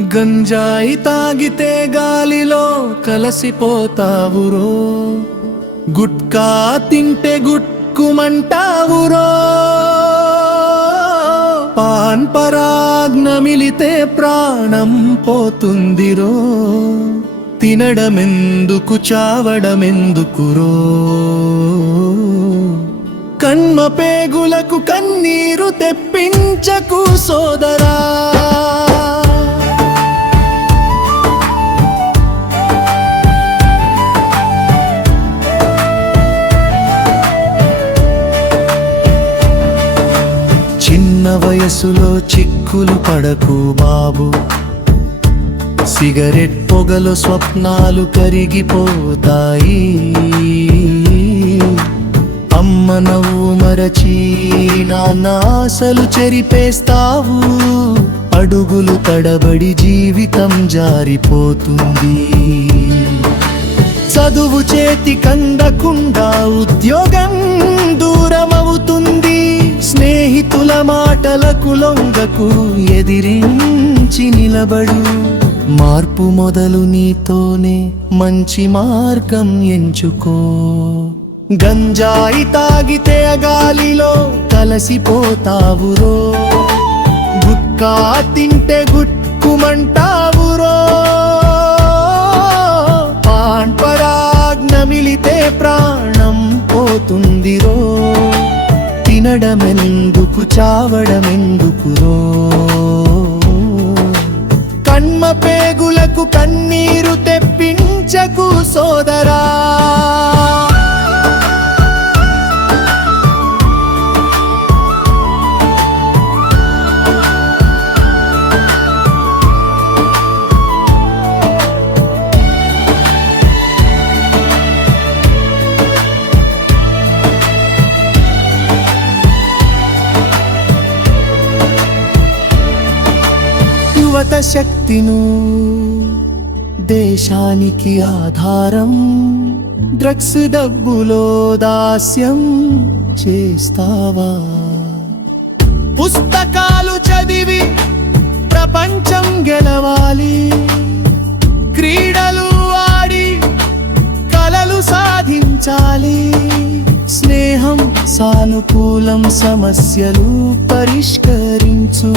గంజాయి తాగితే గాలిలో కలసిపోతావురో గుట్కా తింటే గుట్కుమంటావురో. పాన్ పరాగ్న మిలితే ప్రాణం పోతుందిరో తినడమెందుకు చావడమెందుకురో కన్మ పేగులకు కన్నీరు తెప్పించకు సోదరా. వయసులో చిక్కులు పడకు బాబు. సిగరెట్ పొగలు స్వప్నాలు కరిగిపోతాయి. అమ్మ నవ్వు మరచి నాన్న చెరిపేస్తావు. అడుగులు తడబడి జీవితం జారిపోతుంది. చదువు చేతి కందకుండా ఉద్యోగం దూరమవుతుంది. స్నేహితుల మాటలకు లొంగకు ఎదిరించి నిలబడు. మార్పు మొదలు నీతోనే మంచి మార్గం ఎంచుకో. గంజాయి తాగితే గాలిలో కలసిపోతావురో గుట్కా తింటే గుట్టుమంటావురో పాన్ పరాగ్ నమిలితే ప్రాణం పోతుందిరో తినడమెందుకు చావడమెందుకురో కన్మ పేగులకు కన్నీరు తెప్పించకు సోదరా. యువత శక్తిను దేశానికి ఆధారం డ్రగ్స్ డబ్బులో దాస్యం చేస్తావా? పుస్తకాలు చదివి ప్రపంచం గెలవాలి. క్రీడలు ఆడి కలలు సాధించాలి. స్నేహం సానుకూలం సమస్యలు పరిష్కరించు.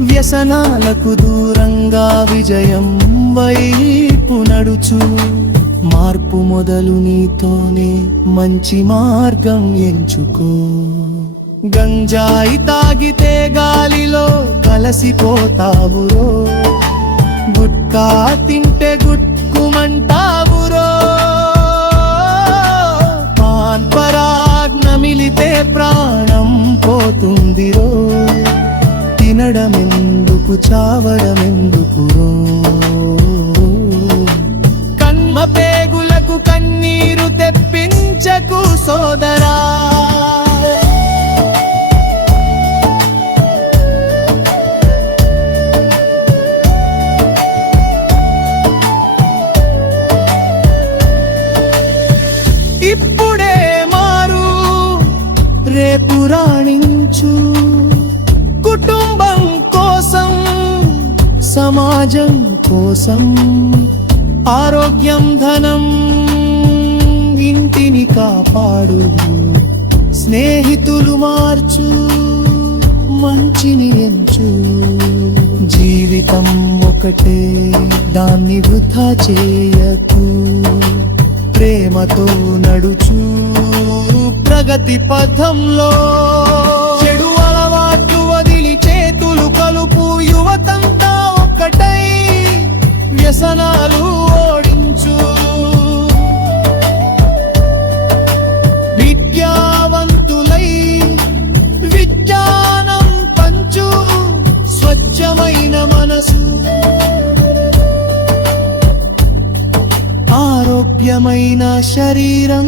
వ్యసనాలకు దూరంగా విజయం వైపు నడుచు. మార్పు మొదలు నీతోనే మంచి మార్గం ఎంచుకో. గంజాయి తాగితే గాలిలో కలసిపోతావురో. గుట్కా తింటే గుట్టుమంటావురో తినడమెందుకు కన్మ పేగులకు కన్నీరు తెప్పించకు సోదరా. ఇప్పుడే మారు రేపు రాణించు. సమాజం కోసం ఆరోగ్యం ధనం ఇంటిని కాపాడు. స్నేహితులు మార్చు మంచిని ఎంచు. జీవితం ఒకటే దాన్ని వృధా చేయకు. ప్రేమతో నడుచు ప్రగతి పథంలో ఆరోగ్యమైన శరీరం.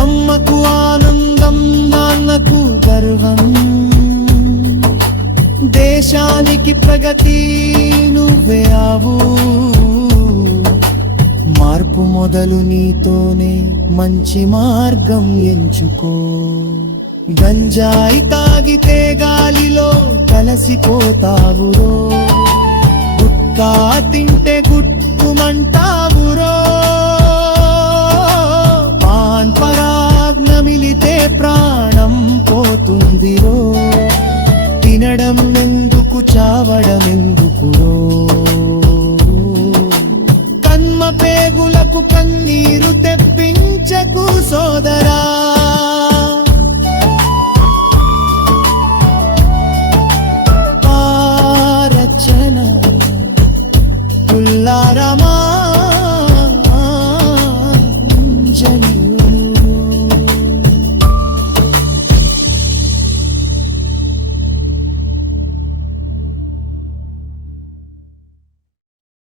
అమ్మకు ఆనందం నాన్నకు గర్వం. దేశానికి ప్రగతి నువ్వే ఆవు. మార్పు మొదలు నీతోనే మంచి మార్గం ఎంచుకో. గంజాయి తాగితే గాలిలో కలసిపోతావురో. ఇంకా తింటే గుట్టుమంటావురో? పాన్ పరాగ్ మిలితే ప్రాణం పోతుందిరో? తినడం ఎందుకు చావడం ఎందుకురో? కన్మ పేగులకు కన్నీరు తెప్పించకు సోదరా.